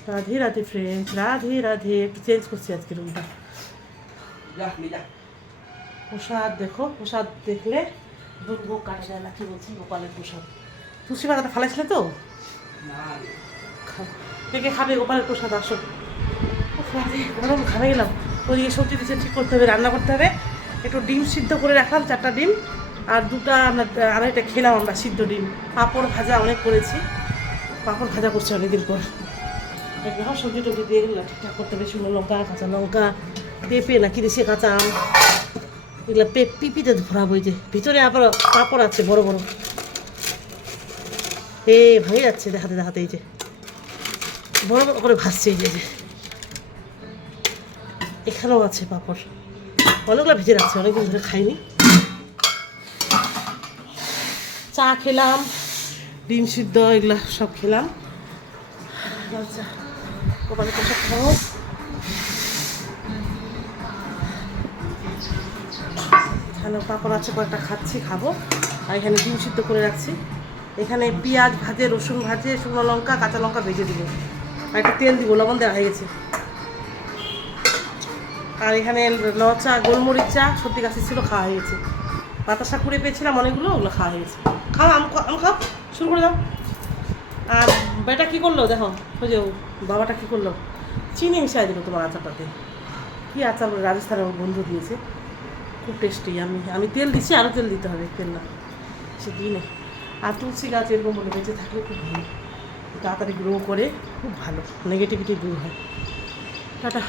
Radhe Radhe friends, Radhe Radhe. একটু change করছি আজকে রুমটা। প্রসাদ দেখো, প্রসাদ দেখলে দুর্ভোগ কাটা যায় না। কি বলছি, গোপালের প্রসাদ। তুলসী পাতাটা ফালাইছিলে তো? কে কে খাবে গোপালের প্রসাদ? আসো। গরম ঘামে গেলাম। ওইদিকে সবজি দিচ্ছে, ঠিক করতে হবে, রান্না করতে হবে। একটু ডিম সিদ্ধ করে রাখলাম, 4টা ডিম, আর 2টা আড়াইটা খেলাম আমরা সিদ্ধ ডিম। পাঁপড় ভাজা অনেক করেছি, পাঁপড় ভাজা করছি অনেকদিন পর। দেখো সবজি টবজি দিয়ে এগুলো ঠিকঠাক করতে হবে। শুকনো লঙ্কা, কাঁচা লঙ্কা, পেঁপে নাকি দিছে, কাঁচা আম, এগুলো পিপিতে ভরাবো। এই যে ভিতরে আবার পাঁপড় আছে বড় বড়, ভেঙে যাচ্ছে দেখাতে দেখাতে। এই যে বড় বড় করে ভাসছে। এই যে এখানেও আছে পাঁপড়, অনেকগুলো ভেজে রাখছে, অনেকদিন ধরে খাইনি। চা খেলাম, ডিম সিদ্ধ এগুলো সব খেলাম। আচ্ছা, গোপালের প্রসাদ খাবো। এখানে পাঁপড় আছে কয়েকটা, খাচ্ছি, খাবো। আর এখানে ডিম সিদ্ধ করে রাখছি। এখানে পেঁয়াজ ভাজে, রসুন ভাজে, শুকনো লঙ্কা, কাঁচা লঙ্কা ভেজে দিব, আর একটু তেল দিব, লবণ দেওয়া হয়ে গেছে। আর এখানে লচা, গোলমরিচ চা সত্যি গাছে ছিল, খাওয়া হয়ে গেছে। বাতাসা কুড়ে পেয়েছিলাম অনেকগুলো, ওগুলো খাওয়া হয়ে গেছে। খাও, আম খাও, শুরু করে দাও। আর বেটা কী করলো দেখো, ওই যে বাবাটা কী করলো, চিনি মিশাই দিল তোমার আচারটাতে। কী আচার বলে, রাজস্থানের বন্ধু দিয়েছে, খুব টেস্টি। আমি তেল দিচ্ছি, আরও তেল দিতে হবে, তেল না সে দিই না। আর তুলসী গাছ এরকম বলে বেঁচে থাকলে খুব ভালো, তাড়াতাড়ি গ্রো করে, খুব ভালো, নেগেটিভিটি দূর হয়। টাটা।